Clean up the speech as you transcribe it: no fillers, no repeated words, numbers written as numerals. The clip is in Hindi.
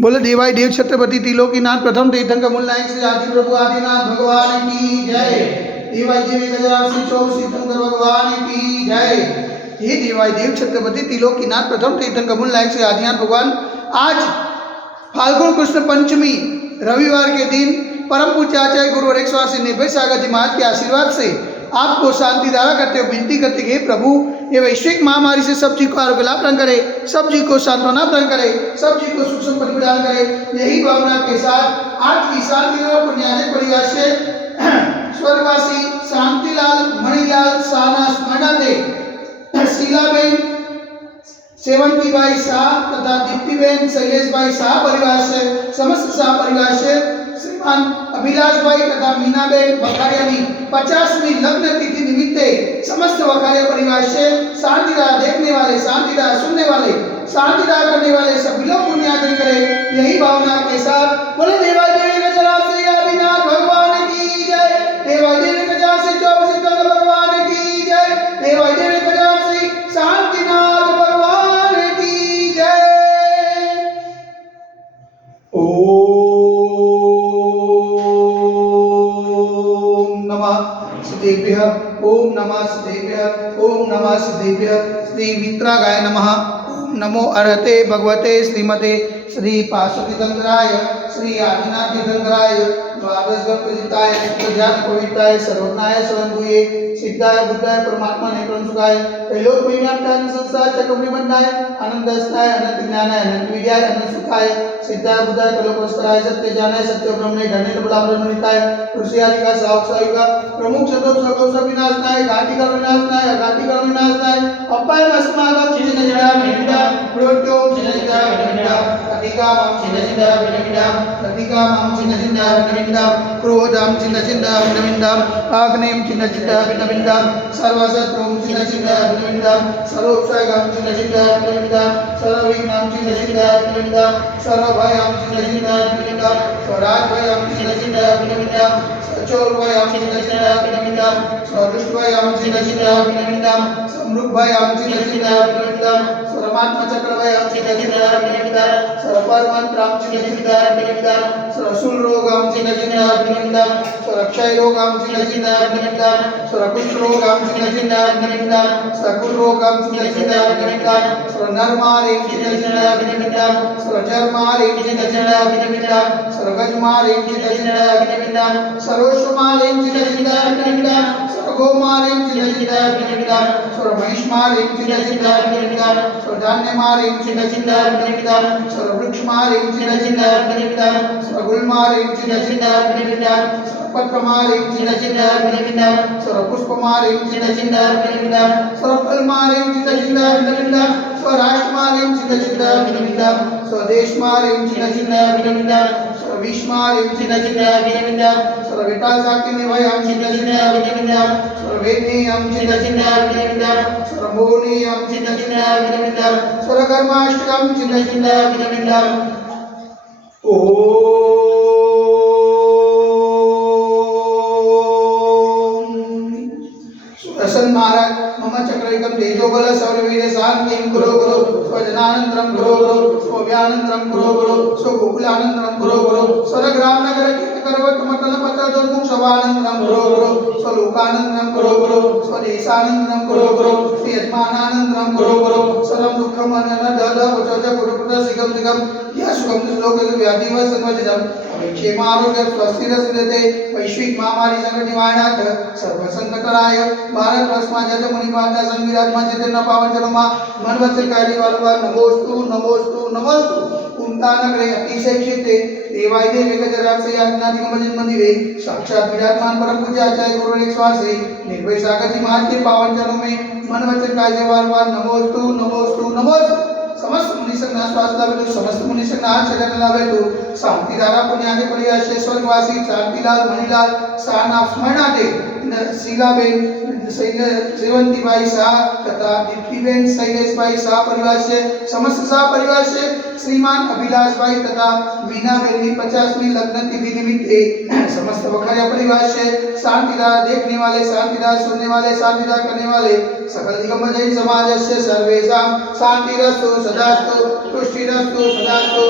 बोले देवाय देव छत्रपति त्रिलोकीनाथ प्रथम तीर्थंकर मूल नायक श्री आदि प्रभु आदिनाथ भगवान की जय। देवाय देव गजराज श्री चौर तीर्थंकर भगवान की जय। हे देवाय देव छत्रपति त्रिलोकीनाथ प्रथम तीर्थंकर मूल नायक श्री आदिनाथ भगवान, आज फाल्गुन कृष्ण पंचमी रविवार के दिन परम पूज्य आचार्य गुरु एक स्वासी निर्भय सागर जी महाराज के आशीर्वाद से आपको शांति धारा करते हुए विनती करते कि प्रभु ये वैश्विक महामारी से सब जी को आरोग्य लाभ प्रदान करे, सब जी को सांत्वना प्रदान करे, सब जी को सुख संपत्ति प्रदान करे। यही भावना के साथ आज की शांति पुण्याजक परिवार से स्वर्गवासी शांतिलाल मणिलाल साना स्मरणाते शीलाबेन सेवंतीबाई शाह तथा दीप्तिबेन शैलेशभाई शाह परिवार से समस्त शाह परिवार से श्रीमान अभिलाष भाई तथा मीनाबेन वखारियानी 50वीं लग्न तिथि निमित्ते समस्त वखारिया परिवार से शांति राह देखने वाले, शांति राह सुनने वाले, शांति राह करने वाले सभी लोग पुण्यार्जन करें। यही भावना के साथ बोले देवाय देवी गजराज श्री आदिनाथ भगवान की जय। देवाय देवी गजराज श्री चौबीस तीर्थंकर भगवान की जय। देवाय देवी गजराज श्री शांतिनाथ भगवान की जय। ओम नमः सिद्धेभ्यः ओम नमः सिद्धेभ्यः श्री मित्रागाय नमः। ओम नमो अर्हते भगवते श्रीमते श्री पार्श्वती तंत्राय श्री आदिनाथ तीर्थंकराय द्वादश गणपतिताय ध्यान पवित्राय सर्वज्ञाय स्वयंभूये सिद्धाय बुद्धाय परमात्मा नेत्रं सुखाय त्रैलोक विज्ञान संसार चक्रमणि बंधाय आनंदस्ताय अनंत ज्ञानाय अनंत विद्याय अनंत सुखाय सिद्धाय बुद्धाय त्रिलोकवस्त्राय सत्य ज्ञानाय सत्य ब्रह्मणे धन्य बलाब्रह्मणिताय तुलसी आदि का सावसायुगा प्रमुख शब्दों सगो सब विनाशनाय घाटी का विनाशनाय घाटी का विनाशनाय अपाय अस्माकं चिन्ह जड़ा विनिंदा प्रोत्यो चिन्ह जड़ा विनिंदा अधिका मां चिन्ह जड़ा विनिंदा अधिका मां चिन्ह जड़ा विनिंदा क्रोधं चिन्ह जड़ा विनिंदा आग्नेयं चिन्ह जड़ा विनिंदा सर्वशत्रुं चिन्ह जड़ा विनिंदा सर्वोपसर्गं चिन्ह जड़ा विनिंदा सर्वविघ्नं चिन्ह जड़ा विनिंदा सर्वभयं चिन्ह जड़ा विनिंदा स्वराज्यं चिन्ह जड़ा विनिंदा सचोरभयं चिन्ह जड़ा विनिंदा स्वदुष्टभयं चिन्ह जड़ा विनिंदा समृद्धभयं चिन्ह जड़ा विनिंदा परमात्मा चक्रभयं चिन्ह जड़ा विनिंदा सर्वपरमंत्रं चिन्ह जड़ा विनिंदा सर्वशूल रोगं चिन्ह जड़ा विनिंदा सर्वक्षय रोगं चिन्ह जड़ा विनिंदा सर्वकुष्ठ रोगं चिन्ह जड़ा विनिंदा सर्वकुल रोगं चिन्ह जड़ा विनिंदा सर्वनरमारे चिन्ह जड़ा विनिंदा सर्वचर्मारे चिन्ह जड़ा विनिंदा सर्वगजमारे चिन्ह जड़ा विनिंदा सर्वोष्मारे चिन्ह जड़ा विनिंदा सर्वगोमारे चिन्ह जड़ा विनिंदा सर्वमहिष्मारे चिन्ह जड़ा विनिंदा सर्वधान्यमारे चिन्ह जड़ा विनिंदा सर्ववृक्षमारे चिन्ह जड़ा विनिंदा सर्वगुलमारे चिन्ह जड़ा विनिंदा सर्वपत्रमारे चिन्ह जड़ा विनिंदा सर्वपुष्पमारे चिन्ह जड़ा विनिंदा सर्वफलमारे चिन्ह जड़ा विनिंदा स्वराष्ट्रमारे चिन्ह जड़ा विनिंदा स्वदेशमारे चिन्ह जड़ा विनिंदा सर्वविश्वमारे चिन्ह जड़ा विनिंदा सर्वविकाल शक्ति निभयं चिन्ह जड़ा विनिंदा सर्ववेदनीयं चिन्ह जड़ा विनिंदा सर्वमोहनीयं चिन्ह जड़ा विनिंदा सर्वकर्माष्टकं चिन्ह जड़ा विनिंदा। सुदर्शन महाराज मम चक्रैकं तेजोबल सौरवीर्य शान्तिं कुरु कुरु स्वजनानन्तरं कुरु कुरु स्वव्यानन्तरं कुरु कुरु स्वगोकुलानन्तरं कुरु कुरु स्वरग्राम नगर कीर्तकर्वत मतन पत्र दुर्मुख सभानन्तरं कुरु कुरु स्वलोकानन्तरं कुरु कुरु स्वदेशानन्तरं कुरु कुरु श्रीयजमानानन्तरं कुरु कुरु सर्वं दुःखं अनन दद वचोज कुरुपुत्र सिगम सिगम या सुगम श्लोक व्याधि व सर्वजम क्षेम आरोग्य स्वस्थिर सुरते वैश्विक महामारी संकट निवारणार्थ सर्व संकटराय भारत वर्षमा जज मुनि माता संग विराजमान चैतन्य पावन जन्मा मन वचन कायली वारंवार नमोस्तु नमोस्तु नमोस्तु कुंता नगरे अतिशय क्षेत्रे देवाय देव गजराज से आदिनाथ भजन मंदिरे साक्षात विराजमान परम पूज्य आचार्य गुरु एक स्वासी निर्भय सागर जी महाराज के पावन चरणों में मन वचन कायली वारंवार नमोस्तु नमोस्तु नमोस्तु। समस्त मुनि संग नाश लाभे समस्त मुनि संग नाश शरण लाभे तो शांति धारा पुण्याके परिवार से स्वर्गवासी शांतिलाल मणिलाल साना स्मरणाते शीलाबेन सेवंतीबाई शाह तथा दीप्तिबेन शैलेशभाई शाह परिवार से समस्त शाह परिवार से श्रीमान अभिलाष भाई तथा मीनाबेन की 50वीं लग्न तिथि निमित्ते समस्त वखारिया परिवार से शांतिदार देखने वाले, शांतिदार सुनने वाले, शांतिदार करने वाले सकल दिगंबर जैन समाज से सर्वेषां शांतिरस्तु सदास्तु तुष्टिरस्तु सदास्तु।